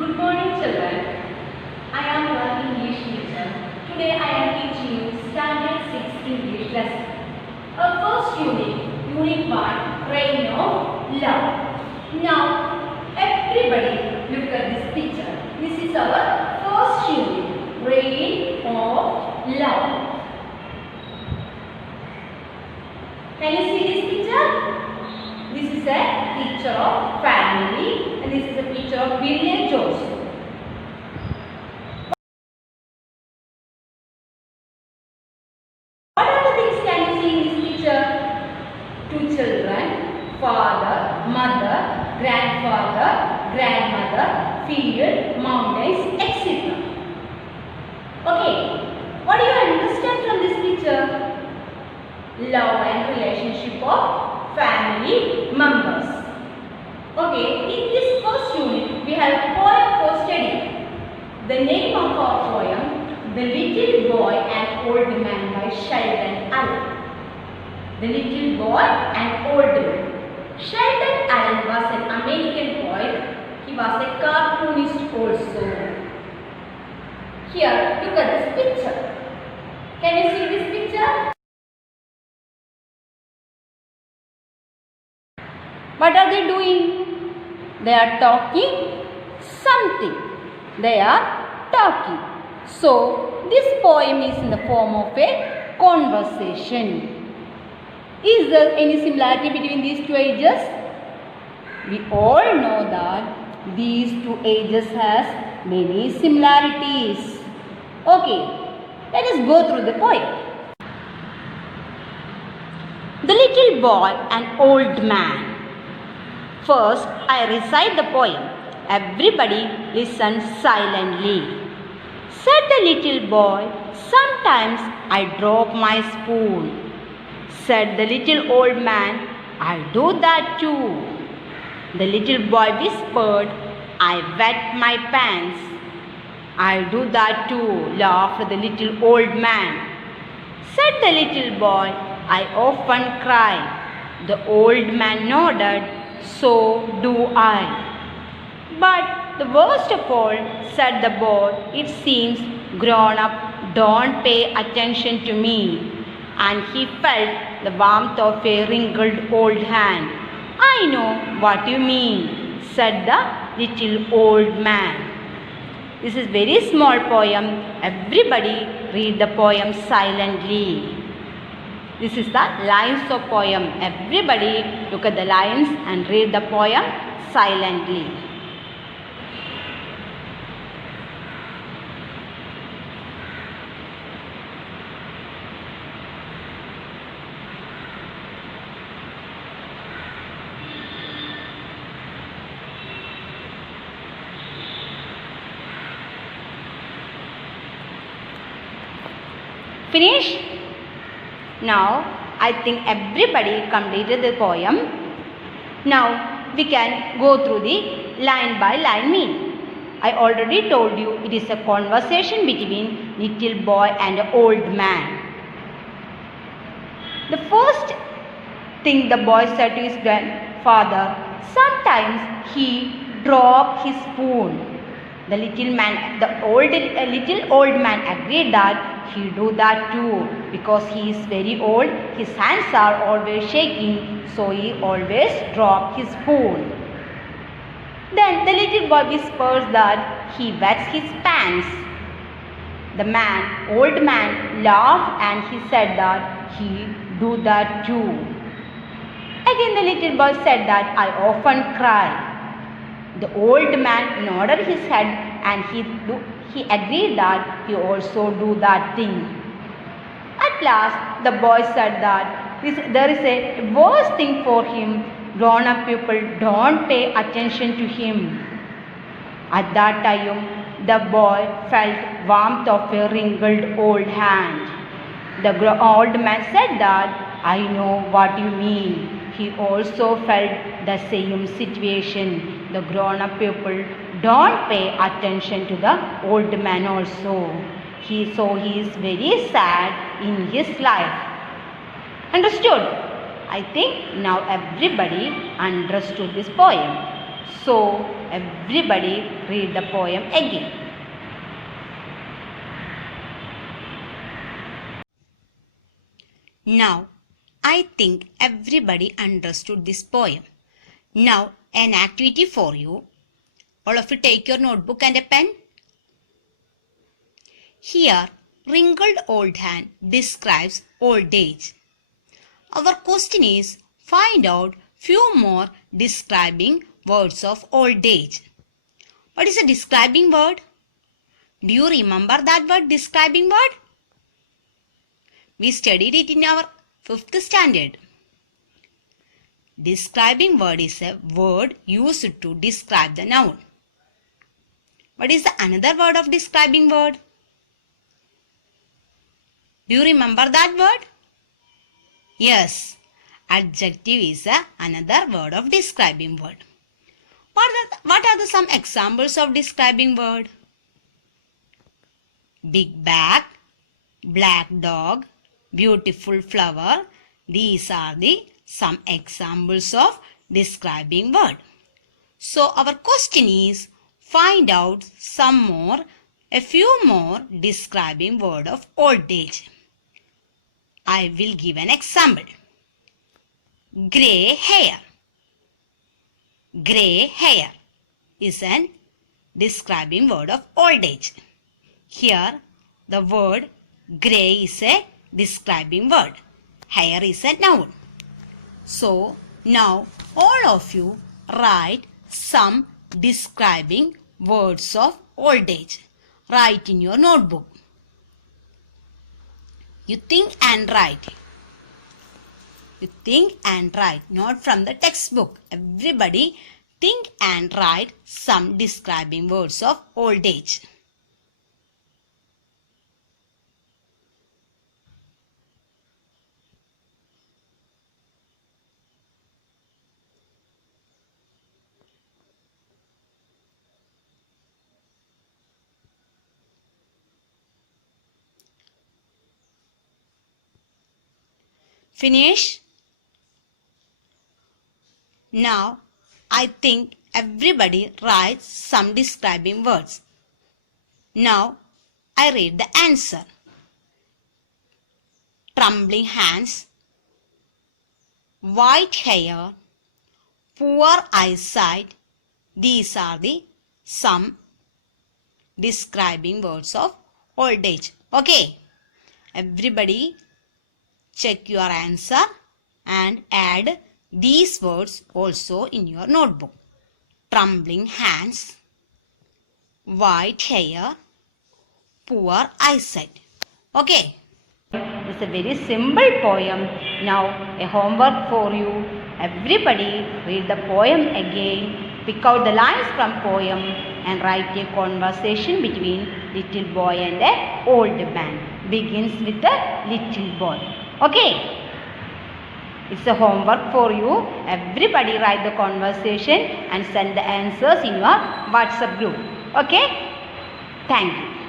Good morning, children. I am your English teacher. Today I am teaching you Standard 6 English lesson. Our first unit, Unit 1, Reign of Love. Now, everybody look at this picture. This is our first unit, Reign of Love. Can you see this picture? This is a picture of family and this is a picture of village also. What are the things can you see in this picture? Two children, father, mother, grandfather, grandmother, field, mountains, etc. Okay, what do you understand from this picture? Love and relationship of family members. Okay, in this first unit we have a poem for study. The name of our poem, The Little Boy and Old Man by Sheldon Allen. The Little Boy and Old Man. Sheldon Allen was an American poet. He was a cartoonist also. Here, look at this picture. Can you see this picture? What are they doing? They are talking something. They are talking. So, this poem is in the form of a conversation. Is there any similarity between these two ages? We all know that these two ages has many similarities. Okay, let us go through the poem. The Little Boy and Old Man. First, I recite the poem. Everybody listen silently. Said the little boy, sometimes I drop my spoon. Said the little old man, I do that too. The little boy whispered, I wet my pants. I do that too, laughed the little old man. Said the little boy, I often cry. The old man nodded, so do I. But the worst of all, said the boy, it seems grown up don't pay attention to me. And he felt the warmth of a wrinkled old hand. I know what you mean, said the little old man. This is very small poem. Everybody read the poem silently. This is the lines of poem. Everybody look at the lines and read the poem silently. Finish? Now, I think everybody completed the poem. Now, we can go through the line by line meaning. I already told you it is a conversation between little boy and old man. The first thing the boy said to his grandfather, sometimes he dropped his spoon. The little old man agreed that he do that too because he is very old. His hands are always shaking, so he always drop his spoon. Then the little boy whispers that he wets his pants. The old man laughed and he said that he do that too. Again the little boy said that I often cry. The old man nodded his head and he agreed that he also do that thing. At last, the boy said that there is a worse thing for him. Grown-up people don't pay attention to him. At that time, the boy felt warmth of a wrinkled old hand. The old man said that, I know what you mean. He also felt the same situation. The grown-up people don't pay attention to the old man also. So he is very sad in his life. Understood? I think now everybody understood this poem. So everybody read the poem again. Now, I think everybody understood this poem. Now, an activity for you. All of you take your notebook and a pen. Here, wrinkled old hand describes old age. Our question is, find out few more describing words of old age. What is a describing word? Do you remember that word, describing word? We studied it in our 5th standard. Describing word is a word used to describe the noun. What is the another word of describing word? Do you remember that word? Yes, adjective is another word of describing word. What are some examples of describing word? Big bag, black dog, beautiful flower. These are some examples of describing word. So our question is, find out a few more describing word of old age. I will give an example. Grey hair. Grey hair is an describing word of old age. Here the word grey is a describing word. Hair is a noun. So now all of you write some describing words of old age. Write in your notebook. You think and write. You think and write, not from the textbook. Everybody think and write some describing words of old age. Finish? Now, I think everybody writes some describing words. Now, I read the answer. Trembling hands, white hair, poor eyesight. These are some describing words of old age. Okay. Everybody check your answer and add these words also in your notebook. Trembling hands, white hair, poor eyesight. Okay. It's a very simple poem. Now a homework for you. Everybody read the poem again. Pick out the lines from poem and write a conversation between little boy and an old man. Begins with the little boy. Okay. It's a homework for you. Everybody write the conversation and send the answers in your WhatsApp group. Okay? Thank you.